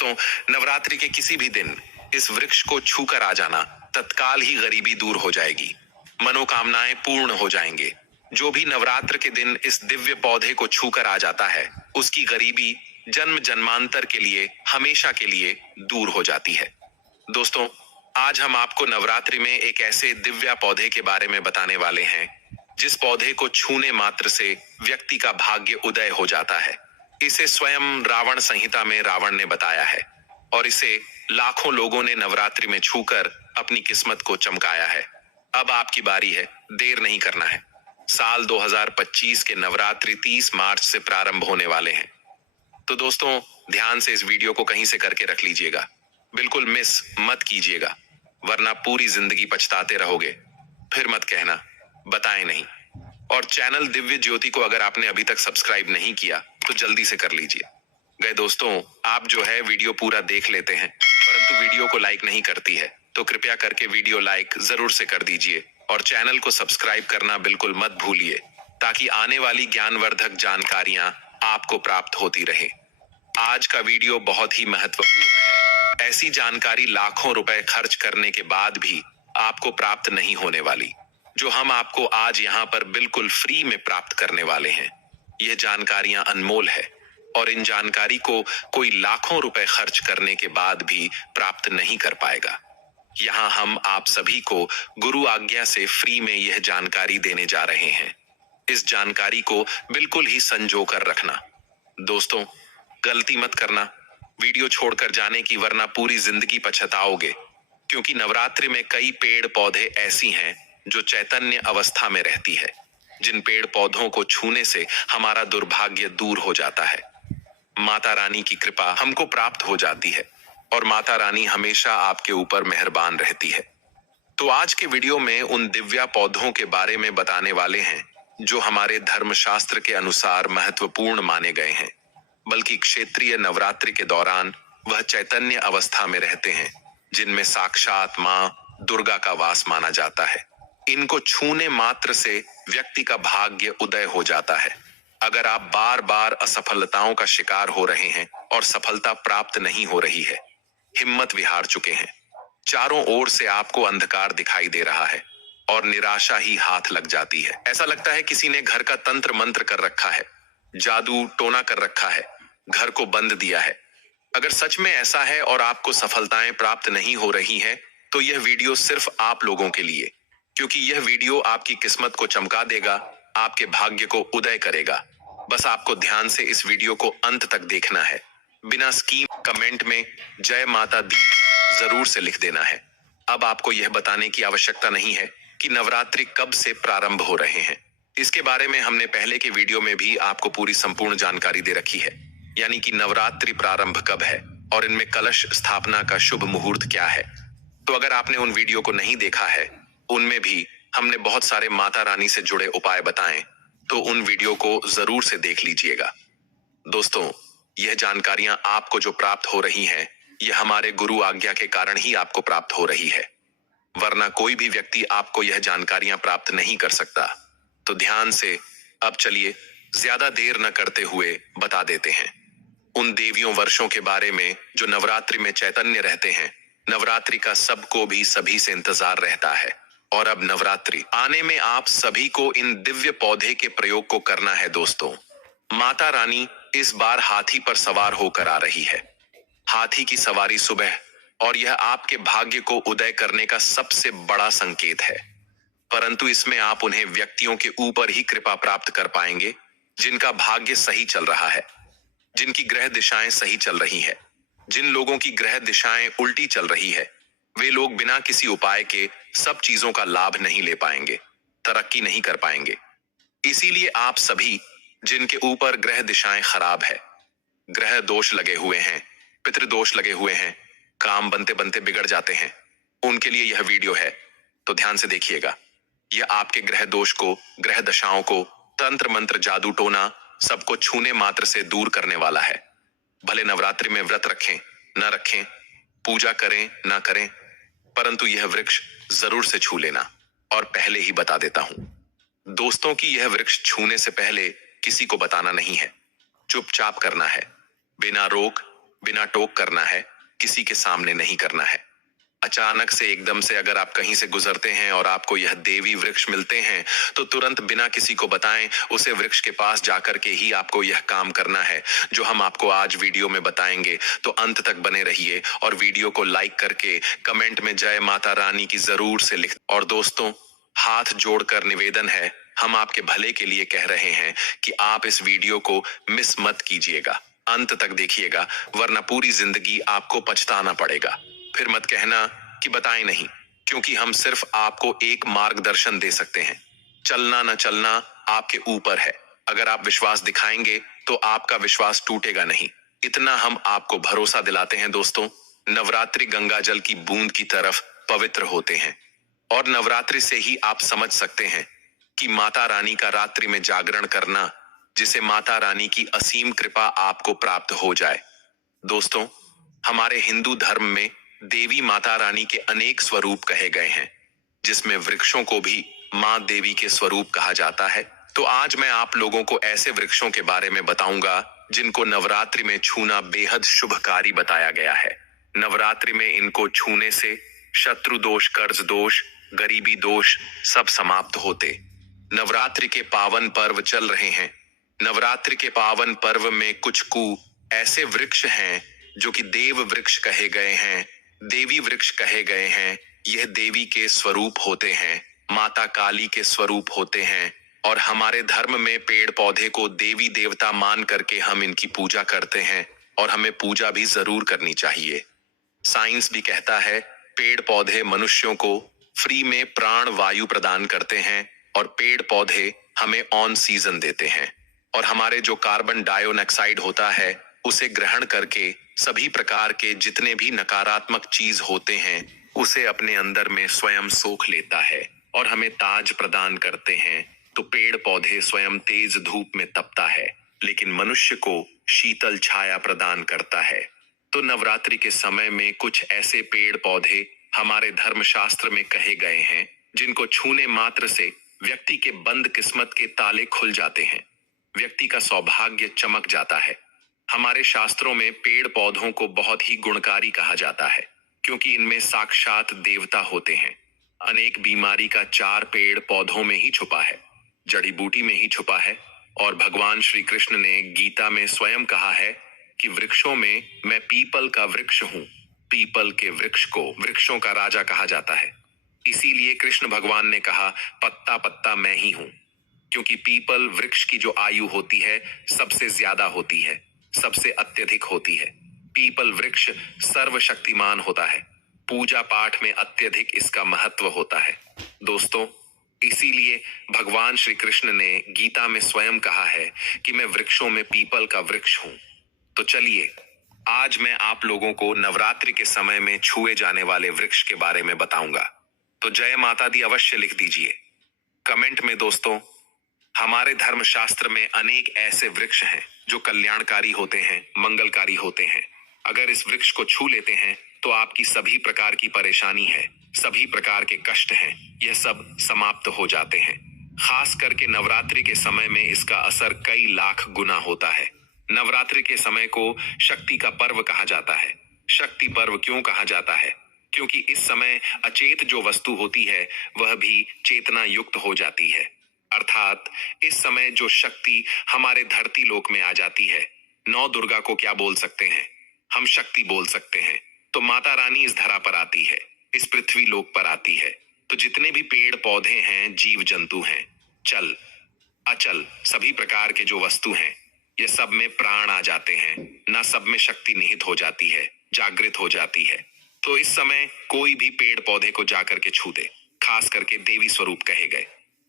दोस्तों, नवरात्रि के किसी भी दिन इस वृक्ष को छूकर आ जाना, तत्काल ही गरीबी दूर हो जाएगी, मनोकामनाएं पूर्ण हो जाएंगे। जो भी नवरात्र के दिन इस दिव्य पौधे को छूकर आ जाता है, उसकी गरीबी जन्म जन्मांतर के लिए, हमेशा के लिए दूर हो जाती है। दोस्तों, आज हम आपको नवरात्रि में एक ऐसे दिव्य पौधे के बारे में बताने वाले हैं, जिस पौधे को छूने मात्र से व्यक्ति का भाग्य उदय हो जाता है। इसे स्वयं रावण संहिता में रावण ने बताया है और इसे लाखों लोगों ने नवरात्रि में छूकर अपनी किस्मत को चमकाया है। अब आपकी बारी है, देर नहीं करना है। साल 2025 के नवरात्रि 30 मार्च से प्रारंभ होने वाले हैं। तो दोस्तों, ध्यान से इस वीडियो को कहीं से करके रख लीजिएगा, बिल्कुल मिस मत कीजिएगा, वरना पूरी जिंदगी पछताते रहोगे। फिर मत कहना बताएं नहीं। और चैनल दिव्य ज्योति को अगर आपने अभी तक सब्सक्राइब नहीं किया तो जल्दी से कर लीजिए। गए दोस्तों, आप जो है वीडियो पूरा देख लेते हैं, परंतु वीडियो को लाइक नहीं करती है, तो कृपया करके वीडियो लाइक जरूर से कर दीजिए और चैनल को सब्सक्राइब करना बिल्कुल मत भूलिए, ताकि आने वाली ज्ञानवर्धक जानकारियां आपको प्राप्त होती रहे। आज का वीडियो बहुत ही महत्वपूर्ण है। ऐसी जानकारी लाखों रुपए खर्च करने के बाद भी आपको प्राप्त नहीं होने वाली, जो हम आपको आज यहाँ पर बिल्कुल फ्री में प्राप्त करने वाले हैं। यह जानकारियां अनमोल है और इन जानकारी को कोई लाखों रुपए खर्च करने के बाद भी प्राप्त नहीं कर पाएगा। यहाँ हम आप सभी को गुरु आज्ञा से फ्री में यह जानकारी देने जा रहे हैं। इस जानकारी को बिल्कुल ही संजो कर रखना। दोस्तों, गलती मत करना वीडियो छोड़कर जाने की, वरना पूरी जिंदगी पछताओगे। क्योंकि नवरात्रि में कई पेड़ पौधे ऐसी हैं जो चैतन्य अवस्था में रहती है, जिन पेड़ पौधों को छूने से हमारा दुर्भाग्य दूर हो जाता है। माता रानी की कृपा हमको प्राप्त हो जाती है और माता रानी हमेशा आपके ऊपर मेहरबान रहती है। तो आज के वीडियो में उन दिव्या पौधों के बारे में बताने वाले हैं जो हमारे धर्मशास्त्र के अनुसार महत्वपूर्ण माने गए हैं, बल्कि क्षेत्रीय नवरात्रि के दौरान वह चैतन्य अवस्था में रहते हैं, जिनमें साक्षात मां दुर्गा का वास माना जाता है। इनको छूने मात्र से व्यक्ति का भाग्य उदय हो जाता है। अगर आप बार बार असफलताओं का शिकार हो रहे हैं और सफलता प्राप्त नहीं हो रही है, हिम्मत विहार चुके हैं, चारों ओर से आपको अंधकार दिखाई दे रहा है और निराशा ही हाथ लग जाती है, ऐसा लगता है किसी ने घर का तंत्र मंत्र कर रखा है, जादू टोना कर रखा है, घर को बंद दिया है। अगर सच में ऐसा है और आपको सफलताएं प्राप्त नहीं हो रही हैं, तो यह वीडियो सिर्फ आप लोगों के लिए, क्योंकि यह वीडियो आपकी किस्मत को चमका देगा, आपके भाग्य को उदय करेगा। बस आपको ध्यान से इस वीडियो को अंत तक देखना है। बिना स्कीम कमेंट में जय माता दी जरूर से लिख देना है। अब आपको यह बताने की आवश्यकता नहीं है कि नवरात्रि कब से प्रारंभ हो रहे हैं। इसके बारे में हमने पहले के वीडियो में भी आपको पूरी संपूर्ण जानकारी दे रखी है, यानी कि नवरात्रि प्रारंभ कब है और इनमें कलश स्थापना का शुभ मुहूर्त क्या है। तो अगर आपने उन वीडियो को नहीं देखा है, उनमें भी हमने बहुत सारे माता रानी से जुड़े उपाय बताएं, तो उन वीडियो को जरूर से देख लीजिएगा। दोस्तों, यह जानकारियां आपको जो प्राप्त हो रही हैं, यह हमारे गुरु आज्ञा के कारण ही आपको प्राप्त हो रही है, वरना कोई भी व्यक्ति आपको यह जानकारियां प्राप्त नहीं कर सकता। तो ध्यान से अब चलिए ज्यादा देर न करते हुए बता देते हैं उन देवियों वर्षों के बारे में जो नवरात्रि में चैतन्य रहते हैं। नवरात्रि का सबको भी सभी से इंतजार रहता है और अब नवरात्रि आने में आप सभी को इन दिव्य पौधे के प्रयोग को करना है। दोस्तों, माता रानी इस बार हाथी पर सवार होकर आ रही है। हाथी की सवारी सुबह, और यह आपके भाग्य को उदय करने का सबसे बड़ा संकेत है। परंतु इसमें आप उन्हें व्यक्तियों के ऊपर ही कृपा प्राप्त कर पाएंगे जिनका भाग्य सही चल रहा है, जिनकी ग्रह दिशाएं सही चल रही है। जिन लोगों की ग्रह दिशाएं उल्टी चल रही है, वे लोग बिना किसी उपाय के सब चीजों का लाभ नहीं ले पाएंगे, तरक्की नहीं कर पाएंगे। इसीलिए आप सभी जिनके ऊपर ग्रह दिशाएं खराब है, ग्रह दोष लगे हुए हैं, पितृदोष लगे हुए हैं, काम बनते बनते बिगड़ जाते हैं, उनके लिए यह वीडियो है। तो ध्यान से देखिएगा। यह आपके ग्रह दोष को, ग्रह दशाओं को, तंत्र मंत्र जादू टोना सबको छूने मात्र से दूर करने वाला है। भले नवरात्रि में व्रत रखें न रखें, पूजा करें ना करें, परंतु यह वृक्ष जरूर से छू लेना। और पहले ही बता देता हूं दोस्तों कि यह वृक्ष छूने से पहले किसी को बताना नहीं है, चुपचाप करना है, बिना रोक बिना टोक करना है, किसी के सामने नहीं करना है। अचानक से एकदम से अगर आप कहीं से गुजरते हैं और आपको यह देवी वृक्ष मिलते हैं तो तुरंत बिना किसी को बताएं उसे वृक्ष के पास जाकर के ही आपको यह काम करना है जो हम आपको आज वीडियो में बताएंगे। तो अंत तक बने रहिए और वीडियो को लाइक करके कमेंट में जय माता रानी की जरूर से लिख। और दोस्तों, हाथ जोड़कर निवेदन है, हम आपके भले के लिए कह रहे हैं कि आप इस वीडियो को मिस मत कीजिएगा, अंत तक देखिएगा, वरना पूरी जिंदगी आपको पछताना पड़ेगा। फिर मत कहना कि बताएं नहीं, क्योंकि हम सिर्फ आपको एक मार्गदर्शन दे सकते हैं। चलना न चलना आपके ऊपर है। अगर आप विश्वास दिखाएंगे तो आपका विश्वास टूटेगा नहीं, इतना हम आपको भरोसा दिलाते हैं। दोस्तों, नवरात्रि गंगा जल की बूंद की तरफ पवित्र होते हैं और नवरात्रि से ही आप समझ सकते हैं कि माता रानी का रात्रि में जागरण करना, जिसे माता रानी की असीम कृपा आपको प्राप्त हो जाए। दोस्तों, हमारे हिंदू धर्म में देवी माता रानी के अनेक स्वरूप कहे गए हैं, जिसमें वृक्षों को भी मां देवी के स्वरूप कहा जाता है। तो आज मैं आप लोगों को ऐसे वृक्षों के बारे में बताऊंगा जिनको नवरात्रि में छूना बेहद शुभकारी बताया गया है। नवरात्रि में इनको छूने से शत्रु दोष, कर्ज दोष, गरीबी दोष सब समाप्त होते। नवरात्रि के पावन पर्व चल रहे हैं। नवरात्रि के पावन पर्व में कुछ ऐसे वृक्ष हैं जो कि देव वृक्ष कहे गए हैं, देवी वृक्ष कहे गए हैं। यह देवी के स्वरूप होते हैं, माता काली के स्वरूप होते हैं और हमारे धर्म में पेड़ पौधे को देवी देवता मान करके हम इनकी पूजा करते हैं और हमें पूजा भी जरूर करनी चाहिए। साइंस भी कहता है पेड़ पौधे मनुष्यों को फ्री में प्राण वायु प्रदान करते हैं और पेड़ पौधे हमें ऑन सीजन देते हैं और हमारे जो कार्बन डाइऑक्साइड होता है उसे ग्रहण करके सभी प्रकार के जितने भी नकारात्मक चीज होते हैं उसे अपने अंदर में स्वयं सोख लेता है और हमें ताज प्रदान करते हैं। तो पेड़ पौधे स्वयं तेज धूप में तपता है, लेकिन मनुष्य को शीतल छाया प्रदान करता है। तो नवरात्रि के समय में कुछ ऐसे पेड़ पौधे हमारे धर्मशास्त्र में कहे गए हैं जिनको छूने मात्र से व्यक्ति के बंद किस्मत के ताले खुल जाते हैं, व्यक्ति का सौभाग्य चमक जाता है। हमारे शास्त्रों में पेड़ पौधों को बहुत ही गुणकारी कहा जाता है, क्योंकि इनमें साक्षात देवता होते हैं। अनेक बीमारी का चार पेड़ पौधों में ही छुपा है, जड़ी बूटी में ही छुपा है। और भगवान श्री कृष्ण ने गीता में स्वयं कहा है कि वृक्षों में मैं पीपल का वृक्ष हूं। पीपल के वृक्ष को वृक्षों का राजा कहा जाता है। इसीलिए कृष्ण भगवान ने कहा पत्ता पत्ता मैं ही हूं, क्योंकि पीपल वृक्ष की जो आयु होती है सबसे ज्यादा होती है, सबसे अत्यधिक होती है। पीपल वृक्ष सर्वशक्तिमान होता है, पूजा पाठ में अत्यधिक इसका महत्व होता है। दोस्तों, इसीलिए भगवान श्री कृष्ण ने गीता में स्वयं कहा है कि मैं वृक्षों में पीपल का वृक्ष हूं। तो चलिए, आज मैं आप लोगों को नवरात्रि के समय में छुए जाने वाले वृक्ष के बारे में बताऊंगा। तो जय माता दी अवश्य लिख दीजिए कमेंट में। दोस्तों, हमारे धर्मशास्त्र में अनेक ऐसे वृक्ष हैं जो कल्याणकारी होते हैं, मंगलकारी होते हैं। अगर इस वृक्ष को छू लेते हैं तो आपकी सभी प्रकार की परेशानी है, सभी प्रकार के कष्ट हैं, यह सब समाप्त हो जाते हैं। खास करके नवरात्रि के समय में इसका असर कई लाख गुना होता है। नवरात्रि के समय को शक्ति का पर्व कहा जाता है। शक्ति पर्व क्यों कहा जाता है? क्योंकि इस समय अचेत जो वस्तु होती है वह भी चेतना युक्त हो जाती है। अर्थात इस समय जो शक्ति हमारे धरती लोक में आ जाती है, नौ दुर्गा को क्या बोल सकते हैं? हम शक्ति बोल सकते हैं। तो माता रानी इस धरा पर आती है, इस पृथ्वी लोक पर आती है। तो जितने भी पेड़ पौधे हैं, जीव जंतु हैं, चल अचल सभी प्रकार के जो वस्तु हैं, ये सब में प्राण आ जाते हैं, ना सब में शक्ति निहित हो जाती है, जागृत हो जाती है। तो इस समय कोई भी पेड़ पौधे को जाकर के छू दे, खास करके देवी स्वरूप कहे गए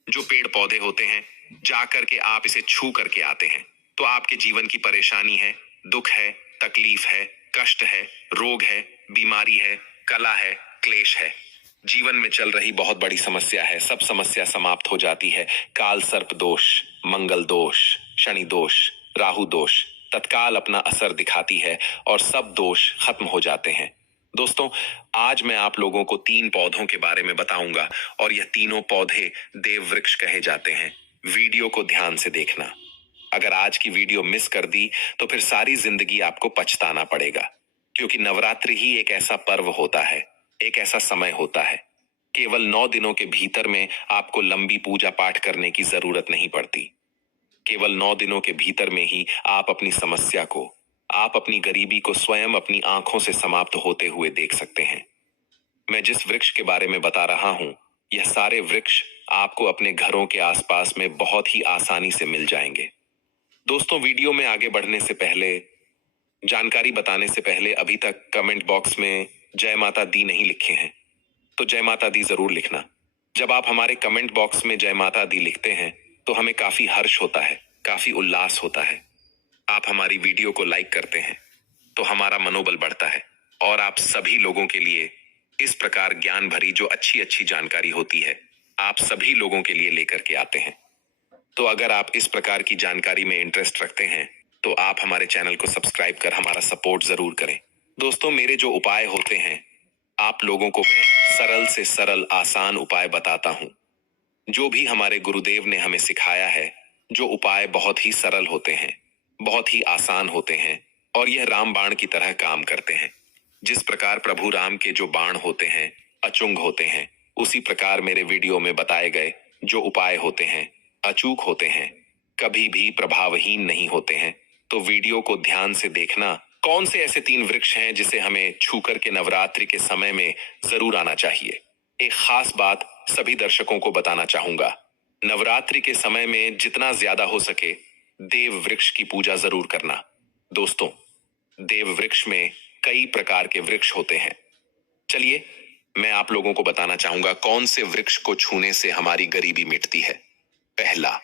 जो पेड़ पौधे होते हैं, जाकर के आप इसे छू करके आते हैं तो आपके जीवन की परेशानी है, दुख है, तकलीफ है, कष्ट है, रोग है, बीमारी है, कला है, क्लेश है, जीवन में चल रही बहुत बड़ी समस्या है, सब समस्या समाप्त हो जाती है। काल सर्प दोष, मंगल दोष, शनि दोष, राहु दोष तत्काल अपना असर दिखाती है और सब दोष खत्म हो जाते हैं। दोस्तों, आज मैं आप लोगों को 3 पौधों के बारे में बताऊंगा और यह तीनों पौधे देव वृक्ष कहे जाते हैं। वीडियो को ध्यान से देखना। अगर आज की वीडियो मिस कर दी तो फिर सारी जिंदगी आपको पछताना पड़ेगा, क्योंकि नवरात्रि ही एक ऐसा पर्व होता है, एक ऐसा समय होता है। केवल 9 दिनों के भीतर में आपको लंबी पूजा पाठ करने की जरूरत नहीं पड़ती। केवल 9 दिनों के भीतर में ही आप अपनी समस्या को, आप अपनी गरीबी को स्वयं अपनी आंखों से समाप्त होते हुए देख सकते हैं। मैं जिस वृक्ष के बारे में बता रहा हूं, यह सारे वृक्ष आपको अपने घरों के आसपास में बहुत ही आसानी से मिल जाएंगे। दोस्तों, वीडियो में आगे बढ़ने से पहले, जानकारी बताने से पहले अभी तक कमेंट बॉक्स में जय माता दी नहीं लिखे हैं तो जय माता दी जरूर लिखना। जब आप हमारे कमेंट बॉक्स में जय माता दी लिखते हैं तो हमें काफी हर्ष होता है, काफी उल्लास होता है। आप हमारी वीडियो को लाइक करते हैं तो हमारा मनोबल बढ़ता है और आप सभी लोगों के लिए इस प्रकार ज्ञान भरी जो अच्छी अच्छी जानकारी होती है, आप सभी लोगों के लिए लेकर के आते हैं। तो अगर आप इस प्रकार की जानकारी में इंटरेस्ट रखते हैं तो आप हमारे चैनल को सब्सक्राइब कर हमारा सपोर्ट जरूर करें। दोस्तों, मेरे जो उपाय होते हैं, आप लोगों को मैं सरल से सरल आसान उपाय बताता हूं। जो भी हमारे गुरुदेव ने हमें सिखाया है, जो उपाय बहुत ही सरल होते हैं, बहुत ही आसान होते हैं और यह रामबाण की तरह काम करते हैं। जिस प्रकार प्रभु राम के जो बाण होते हैं अचुंग होते हैं, उसी प्रकार मेरे वीडियो में बताए गए जो उपाय होते हैं अचूक होते हैं, कभी भी प्रभावहीन नहीं होते हैं। तो वीडियो को ध्यान से देखना। कौन से ऐसे 3 वृक्ष हैं जिसे हमें छूकर के नवरात्रि के समय में जरूर आना चाहिए? एक खास बात सभी दर्शकों को बताना चाहूंगा। नवरात्रि के समय में जितना ज्यादा हो सके देव वृक्ष की पूजा जरूर करना। दोस्तों, देव वृक्ष में कई प्रकार के वृक्ष होते हैं। चलिए, मैं आप लोगों को बताना चाहूंगा कौन से वृक्ष को छूने से हमारी गरीबी मिटती है। पहला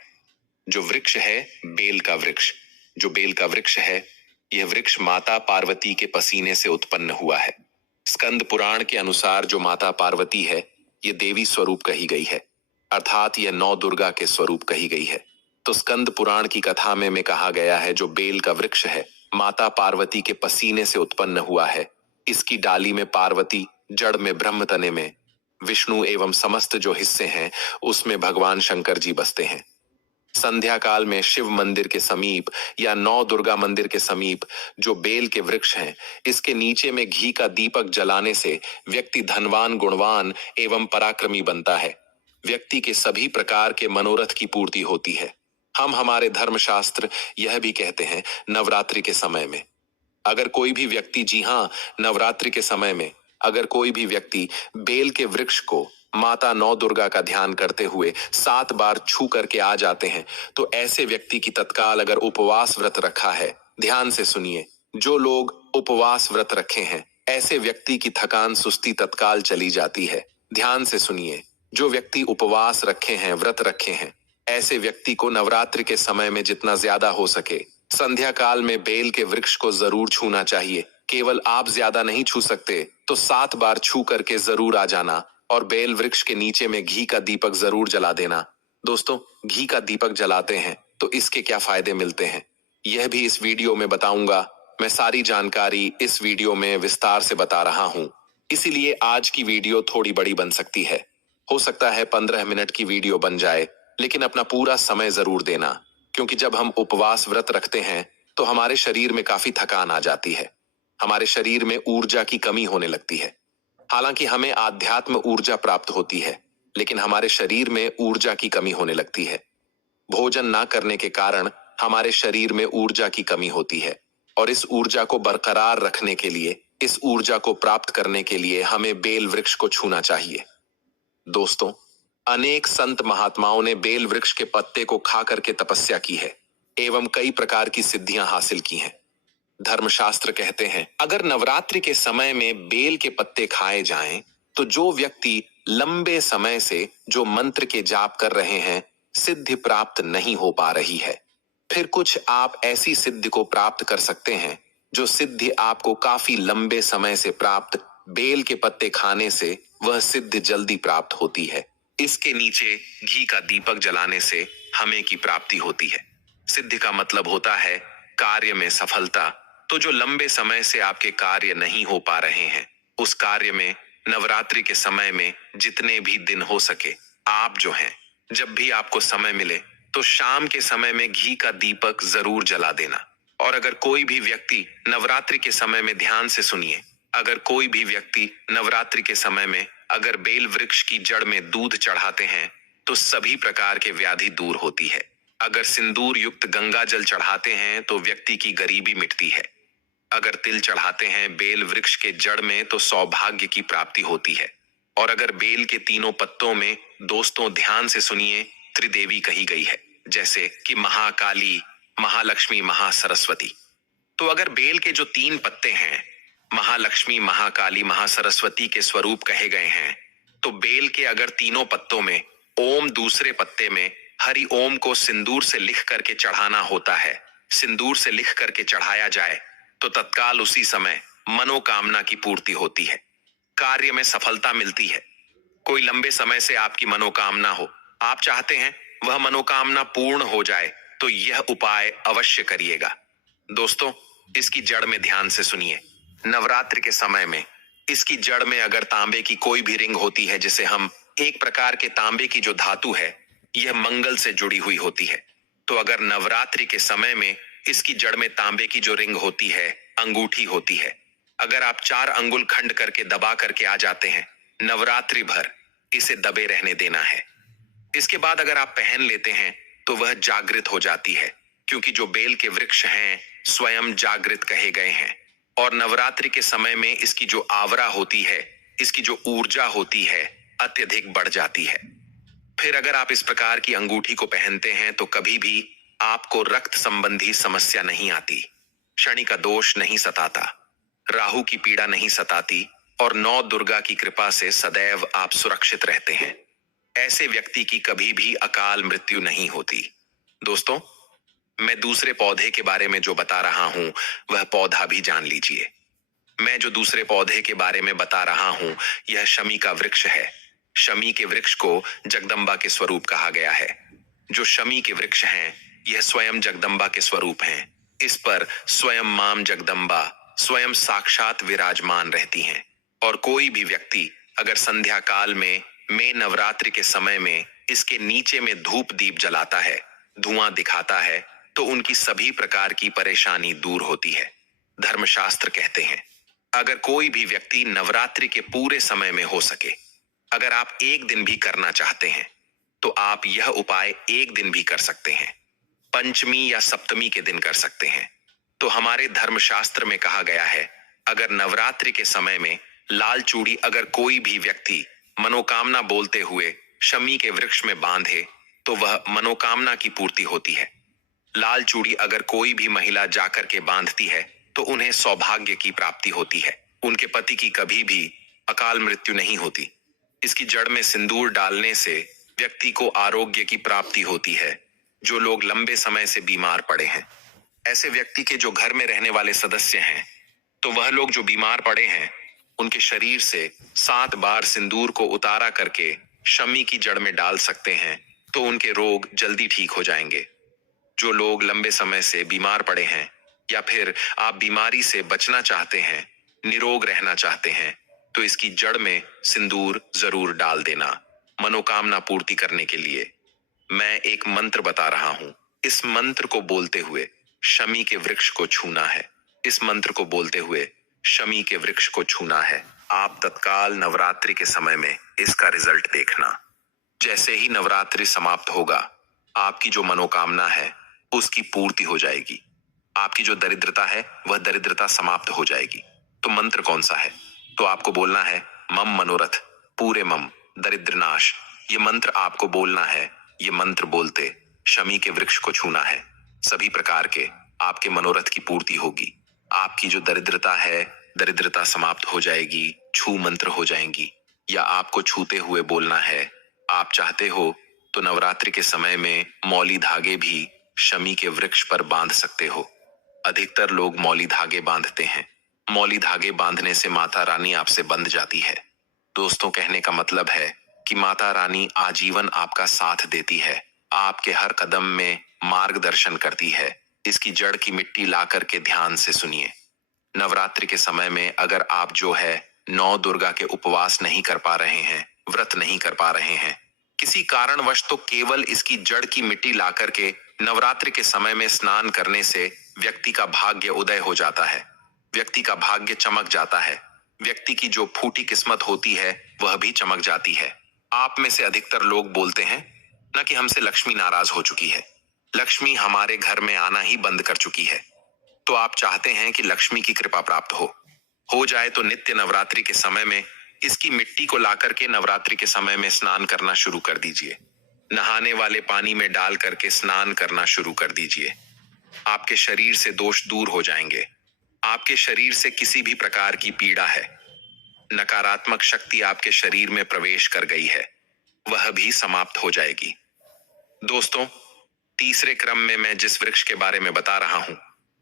जो वृक्ष है, बेल का वृक्ष। जो बेल का वृक्ष है, यह वृक्ष माता पार्वती के पसीने से उत्पन्न हुआ है। स्कंद पुराण के अनुसार जो माता पार्वती है, यह देवी स्वरूप कही गई है, अर्थात यह 9 दुर्गा के स्वरूप कही गई है। तो स्कंद पुराण की कथा में कहा गया है जो बेल का वृक्ष है, माता पार्वती के पसीने से उत्पन्न हुआ है। इसकी डाली में पार्वती, जड़ में ब्रह्मतने में विष्णु एवं समस्त जो हिस्से हैं उसमें भगवान शंकर जी बसते हैं। संध्या काल में शिव मंदिर के समीप या 9 दुर्गा मंदिर के समीप जो बेल के वृक्ष हैं, इसके नीचे में घी का दीपक जलाने से व्यक्ति धनवान, गुणवान एवं पराक्रमी बनता है। व्यक्ति के सभी प्रकार के मनोरथ की पूर्ति होती है। हम हमारे धर्मशास्त्र यह भी कहते हैं नवरात्रि के समय में अगर कोई भी व्यक्ति, जी हां, नवरात्रि के समय में अगर कोई भी व्यक्ति बेल के वृक्ष को माता 9 दुर्गा का ध्यान करते हुए 7 बार छू करके आ जाते हैं तो ऐसे व्यक्ति की तत्काल, अगर उपवास व्रत रखा है, ध्यान से सुनिए, जो लोग उपवास व्रत रखे हैं ऐसे व्यक्ति की थकान सुस्ती तत्काल चली जाती है। ध्यान से सुनिए, जो व्यक्ति उपवास रखे हैं, व्रत रखे हैं, ऐसे व्यक्ति को नवरात्रि के समय में जितना ज्यादा हो सके संध्या काल में बेल के वृक्ष को जरूर छूना चाहिए। केवल आप ज्यादा नहीं छू सकते तो 7 बार छू करके जरूर आ जाना और बेल वृक्ष के नीचे में घी का दीपक जरूर जला देना। दोस्तों, घी का दीपक जलाते हैं तो इसके क्या फायदे मिलते हैं, यह भी इस वीडियो में बताऊंगा। मैं सारी जानकारी इस वीडियो में विस्तार से बता रहा हूं, इसीलिए आज की वीडियो थोड़ी बड़ी बन सकती है। हो सकता है 15 मिनट की वीडियो बन जाए, लेकिन अपना पूरा समय जरूर देना, क्योंकि जब हम उपवास व्रत रखते हैं तो हमारे शरीर में काफी थकान आ जाती है, हमारे शरीर में ऊर्जा की कमी होने लगती है। हालांकि हमें आध्यात्म ऊर्जा प्राप्त होती है, लेकिन हमारे शरीर में ऊर्जा की कमी होने लगती है। भोजन ना करने के कारण हमारे शरीर में ऊर्जा की कमी होती है और इस ऊर्जा को बरकरार रखने के लिए, इस ऊर्जा को प्राप्त करने के लिए हमें बेल वृक्ष को छूना चाहिए। दोस्तों, अनेक संत महात्माओं ने बेल वृक्ष के पत्ते को खा करके तपस्या की है एवं कई प्रकार की सिद्धियां हासिल की हैं। धर्मशास्त्र कहते हैं अगर नवरात्रि के समय में बेल के पत्ते खाए जाएं तो जो व्यक्ति लंबे समय से जो मंत्र के जाप कर रहे हैं, सिद्धि प्राप्त नहीं हो पा रही है, फिर कुछ आप ऐसी सिद्धि को प्राप्त कर सकते हैं जो सिद्धि आपको काफी लंबे समय से प्राप्त बेल के पत्ते खाने से वह सिद्धि जल्दी प्राप्त होती है। इसके नीचे घी का दीपक जलाने से हमें की प्राप्ति होती है। सिद्धि का मतलब होता है कार्य में सफलता। तो जो लंबे समय से आपके कार्य नहीं हो पा रहे हैं, उस कार्य में नवरात्रि के समय में जितने भी दिन हो सके, आप जो हैं, जब भी आपको समय मिले तो शाम के समय में घी का दीपक जरूर जला देना। और अगर कोई भी व्यक्ति नवरात्रि के समय में, ध्यान से सुनिए, अगर कोई भी व्यक्ति नवरात्रि के समय में अगर बेल वृक्ष की जड़ में दूध चढ़ाते हैं तो सभी प्रकार के व्याधि दूर होती है। अगर सिंदूर युक्त गंगा जल चढ़ाते हैं तो व्यक्ति की गरीबी मिटती है। अगर तिल चढ़ाते हैं बेल वृक्ष के जड़ में तो सौभाग्य की प्राप्ति होती है। और अगर बेल के तीनों पत्तों में, दोस्तों ध्यान से सुनिए, त्रिदेवी कही गई है, जैसे कि महाकाली, महालक्ष्मी, महासरस्वती। तो अगर बेल के जो 3 पत्ते हैं महालक्ष्मी, महाकाली, महासरस्वती के स्वरूप कहे गए हैं, तो बेल के अगर तीनों पत्तों में ओम, दूसरे पत्ते में हरि ओम को सिंदूर से लिख करके चढ़ाना होता है, सिंदूर से लिख करके चढ़ाया जाए तो तत्काल उसी समय मनोकामना की पूर्ति होती है, कार्य में सफलता मिलती है। कोई लंबे समय से आपकी मनोकामना हो, आप चाहते हैं वह मनोकामना पूर्ण हो जाए, तो यह उपाय अवश्य करिएगा। दोस्तों, इसकी जड़ में ध्यान से सुनिए, नवरात्रि के समय में इसकी जड़ में अगर तांबे की कोई भी रिंग होती है, जिसे हम एक प्रकार के तांबे की जो धातु है यह मंगल से जुड़ी हुई होती है, तो अगर नवरात्रि के समय में इसकी जड़ में तांबे की जो रिंग होती है, अंगूठी होती है, अगर आप 4 अंगुल खंड करके दबा करके आ जाते हैं, नवरात्रि भर इसे दबे रहने देना है। इसके बाद अगर आप पहन लेते हैं तो वह जागृत हो जाती है, क्योंकि जो बेल के वृक्ष हैं स्वयं जागृत कहे गए हैं। और नवरात्रि के समय में इसकी जो आवरा होती है, इसकी जो ऊर्जा होती है, अत्यधिक बढ़ जाती है। फिर अगर आप इस प्रकार की अंगूठी को पहनते हैं तो कभी भी आपको रक्त संबंधी समस्या नहीं आती, शनि का दोष नहीं सताता, राहु की पीड़ा नहीं सताती, और 9 दुर्गा की कृपा से सदैव आप सुरक्षित रहते हैं। ऐसे व्यक्ति की कभी भी अकाल मृत्यु नहीं होती। दोस्तों, मैं दूसरे पौधे के बारे में जो बता रहा हूं वह पौधा भी जान लीजिए। मैं जो दूसरे पौधे के बारे में बता रहा हूं यह शमी का वृक्ष है। शमी के वृक्ष को जगदम्बा के स्वरूप कहा गया है। जो शमी के वृक्ष हैं यह स्वयं जगदम्बा के स्वरूप हैं। इस पर स्वयं मां जगदम्बा स्वयं साक्षात विराजमान रहती हैं। और कोई भी व्यक्ति अगर संध्या काल में नवरात्रि के समय में इसके नीचे में धूप दीप जलाता है, धुआं दिखाता है, तो उनकी सभी प्रकार की परेशानी दूर होती है। धर्मशास्त्र कहते हैं अगर कोई भी व्यक्ति नवरात्रि के पूरे समय में हो सके, अगर आप एक दिन भी करना चाहते हैं तो आप यह उपाय एक दिन भी कर सकते हैं, पंचमी या सप्तमी के दिन कर सकते हैं। तो हमारे धर्मशास्त्र में कहा गया है अगर नवरात्रि के समय में लाल चूड़ी अगर कोई भी व्यक्ति मनोकामना बोलते हुए शमी के वृक्ष में बांधे तो वह मनोकामना की पूर्ति होती है। लाल चूड़ी अगर कोई भी महिला जाकर के बांधती है तो उन्हें सौभाग्य की प्राप्ति होती है, उनके पति की कभी भी अकाल मृत्यु नहीं होती। इसकी जड़ में सिंदूर डालने से व्यक्ति को आरोग्य की प्राप्ति होती है। जो लोग लंबे समय से बीमार पड़े हैं, ऐसे व्यक्ति के जो घर में रहने वाले सदस्य हैं, तो वह लोग जो बीमार पड़े हैं उनके शरीर से 7 बार सिंदूर को उतारा करके शमी की जड़ में डाल सकते हैं, तो उनके रोग जल्दी ठीक हो जाएंगे। जो लोग लंबे समय से बीमार पड़े हैं या फिर आप बीमारी से बचना चाहते हैं, निरोग रहना चाहते हैं, तो इसकी जड़ में सिंदूर जरूर डाल देना मनोकामना पूर्ति करने के लिए। मैं एक मंत्र बता रहा हूं, इस मंत्र को बोलते हुए शमी के वृक्ष को छूना है। इस मंत्र को बोलते हुए शमी के वृक्ष को छूना है। आप तत्काल नवरात्रि के समय में इसका रिजल्ट देखना। जैसे ही नवरात्रि समाप्त होगा, आपकी जो मनोकामना है उसकी पूर्ति हो जाएगी। आपकी जो दरिद्रता है वह दरिद्रता समाप्त हो जाएगी। तो मंत्र कौन सा है? तो आपको बोलना है मम मनोरथ पूरे मम दरिद्र नाश। ये मंत्र आपको बोलना है। ये मंत्र बोलते शमी के वृक्ष को छूना है। सभी प्रकार के आपके मनोरथ की पूर्ति होगी। आपकी जो दरिद्रता है, दरिद्रता समाप्त हो जाएगी, छू मंत्र हो जाएंगी। या आपको छूते हुए बोलना है, आप चाहते हो तो नवरात्रि के समय में मौली धागे भी शमी के वृक्ष पर बांध सकते हो। अधिकतर लोग मौली धागे बांधते हैं। मौली धागे बांधने से माता रानी आपसे बंध जाती है। दोस्तों, कहने का मतलब है कि माता रानी आजीवन आपका साथ देती है, आपके हर कदम में मार्गदर्शन करती है। इसकी जड़ की मिट्टी ला करके ध्यान से सुनिए। नवरात्रि के समय में अगर आप जो है 9 दुर्गा के उपवास नहीं कर पा रहे हैं, व्रत नहीं कर पा रहे हैं, किसी कारणवश तो केवल इसकी जड़ की मिट्टी ला करके नवरात्रि के समय में स्नान करने से व्यक्ति का भाग्य उदय हो जाता है, व्यक्ति का भाग्य चमक जाता है, व्यक्ति की जो फूटी किस्मत होती है वह भी चमक जाती है। आप में से अधिकतर लोग बोलते हैं न कि हमसे लक्ष्मी नाराज हो चुकी है, लक्ष्मी हमारे घर में आना ही बंद कर चुकी है। तो आप चाहते हैं कि लक्ष्मी की कृपा प्राप्त हो जाए तो नित्य नवरात्रि के समय में इसकी मिट्टी को लाकर के नवरात्रि के समय में स्नान करना शुरू कर दीजिए। नहाने वाले पानी में डाल करके स्नान करना शुरू कर दीजिए। आपके शरीर से दोष दूर हो जाएंगे। आपके शरीर से किसी भी प्रकार की पीड़ा है, नकारात्मक शक्ति आपके शरीर में प्रवेश कर गई है, वह भी समाप्त हो जाएगी। दोस्तों, तीसरे क्रम में मैं जिस वृक्ष के बारे में बता रहा हूं,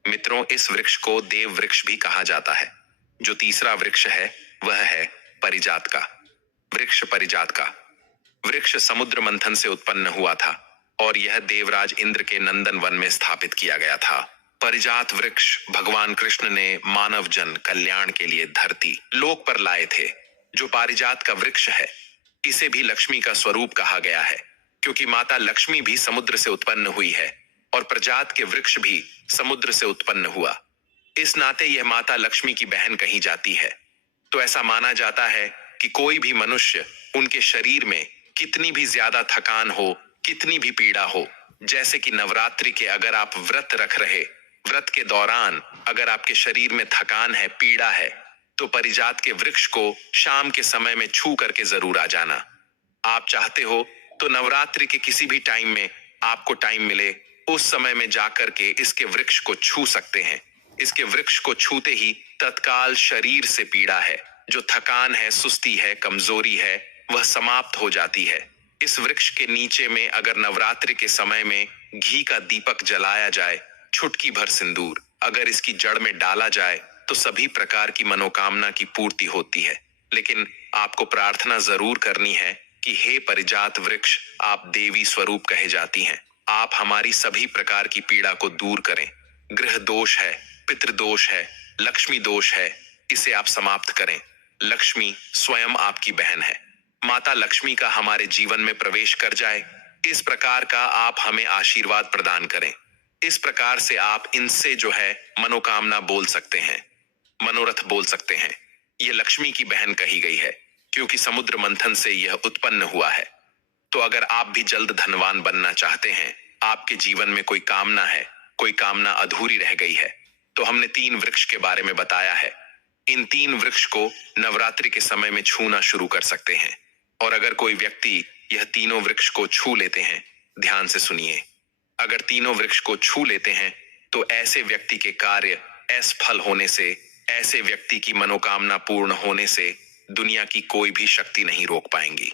मित्रों, इस वृक्ष को देव वृक्ष भी कहा जाता है। जो तीसरा वृक्ष है वह है परिजात का वृक्ष। परिजात का वृक्ष समुद्र मंथन से उत्पन्न हुआ था और यह देवराज इंद्र के नंदन वन में स्थापित किया गया था। परिजात वृक्ष भगवान कृष्ण ने मानव जन कल्याण के लिए धरती लोक पर लाए थे। जो पारिजात का वृक्ष है, इसे भी लक्ष्मी का स्वरूप कहा गया है, क्योंकि माता लक्ष्मी भी समुद्र से उत्पन्न हुई है और प्रजात के वृक्ष भी समुद्र से उत्पन्न हुआ। इस नाते यह माता लक्ष्मी की बहन कही जाती है। तो ऐसा माना जाता है कि कोई भी मनुष्य उनके शरीर में कितनी भी ज्यादा थकान हो, कितनी भी पीड़ा हो, जैसे कि नवरात्रि के अगर आप व्रत रख रहे, व्रत के दौरान अगर आपके शरीर में थकान है, पीड़ा है, तो परिजात के वृक्ष को शाम के समय में छू करके जरूर आ जाना। आप चाहते हो तो नवरात्रि के किसी भी टाइम में आपको टाइम मिले, उस समय में जाकर के इसके वृक्ष को छू सकते हैं। इसके वृक्ष को छूते ही तत्काल शरीर से पीड़ा है, जो थकान है, सुस्ती है, कमजोरी है, वह समाप्त हो जाती है। इस वृक्ष के नीचे में अगर नवरात्रि के समय में घी का दीपक जलाया जाए, चुटकी भर सिंदूर अगर इसकी जड़ में डाला जाए, तो सभी प्रकार की मनोकामना की पूर्ति होती है। लेकिन आपको प्रार्थना जरूर करनी है कि हे परिजात वृक्ष, आप देवी स्वरूप कहे जाती हैं, आप हमारी सभी प्रकार की पीड़ा को दूर करें। गृह दोष है, पितृदोष है, लक्ष्मी दोष है, इसे आप समाप्त करें। लक्ष्मी स्वयं आपकी बहन है। माता लक्ष्मी का हमारे जीवन में प्रवेश कर जाए, इस प्रकार का आप हमें आशीर्वाद प्रदान करें। इस प्रकार से आप इनसे जो है मनोकामना बोल सकते हैं, मनोरथ बोल सकते हैं। यह लक्ष्मी की बहन कही गई है, क्योंकि समुद्र मंथन से यह उत्पन्न हुआ है। तो अगर आप भी जल्द धनवान बनना चाहते हैं, आपके जीवन में कोई कामना है, कोई कामना अधूरी रह गई है, तो हमने 3 वृक्ष के बारे में बताया है। इन 3 वृक्ष को नवरात्रि के समय में छूना शुरू कर सकते हैं। और अगर कोई व्यक्ति यह तीनों वृक्ष को छू लेते हैं, ध्यान से सुनिए, अगर तीनों वृक्ष को छू लेते हैं तो ऐसे व्यक्ति के कार्य असफल होने से, ऐसे व्यक्ति की मनोकामना पूर्ण होने से दुनिया की कोई भी शक्ति नहीं रोक पाएंगी।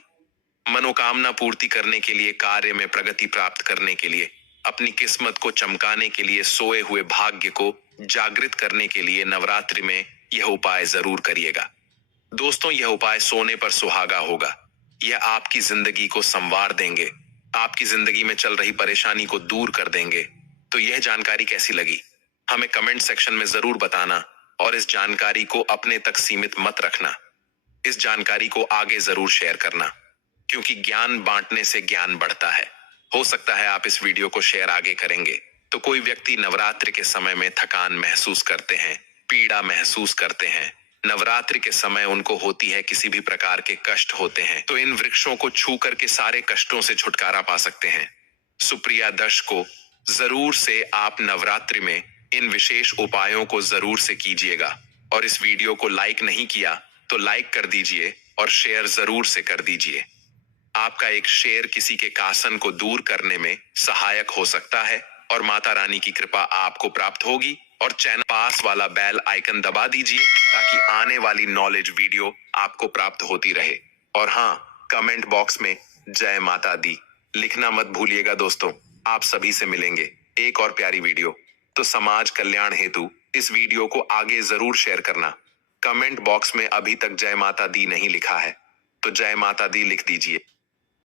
मनोकामना पूर्ति करने के लिए, कार्य में प्रगति प्राप्त करने के लिए, अपनी किस्मत को चमकाने के लिए, सोए हुए भाग्य को जागृत करने के लिए नवरात्रि में यह उपाय जरूर करिएगा। दोस्तों, यह उपाय सोने पर सुहागा होगा। यह आपकी जिंदगी को संवार देंगे, आपकी जिंदगी में चल रही परेशानी को दूर कर देंगे। तो यह जानकारी कैसी लगी, हमें कमेंट सेक्शन में जरूर बताना और इस जानकारी को अपने तक सीमित मत रखना। इस जानकारी को आगे जरूर शेयर करना, क्योंकि ज्ञान बांटने से ज्ञान बढ़ता है। हो सकता है आप इस वीडियो को शेयर आगे करेंगे तो कोई व्यक्ति नवरात्रि के समय में थकान महसूस करते हैं, पीड़ा महसूस करते हैं, नवरात्रि के समय उनको होती है, किसी भी प्रकार के कष्ट होते हैं, तो इन वृक्षों को छू करके सारे कष्टों से छुटकारा पा सकते हैं। सुप्रिया दर्शकों, जरूर से आप नवरात्रि में इन विशेष उपायों को जरूर से कीजिएगा। और इस वीडियो को लाइक नहीं किया तो लाइक कर दीजिए और शेयर जरूर से कर दीजिए। आपका एक शेयर किसी के कासन को दूर करने में सहायक हो सकता है और माता रानी की कृपा आपको प्राप्त होगी। और चैनल पास वाला बेल आइकन दबा दीजिए ताकि आने वाली नॉलेज वीडियो आपको प्राप्त होती रहे। और हाँ, कमेंट बॉक्स में जय माता दी लिखना मत भूलिएगा। दोस्तों, आप सभी से मिलेंगे एक और प्यारी वीडियो। तो समाज कल्याण हेतु इस वीडियो को आगे जरूर शेयर करना। कमेंट बॉक्स में अभी तक जय माता दी नहीं लिखा है तो जय माता दी लिख दीजिए।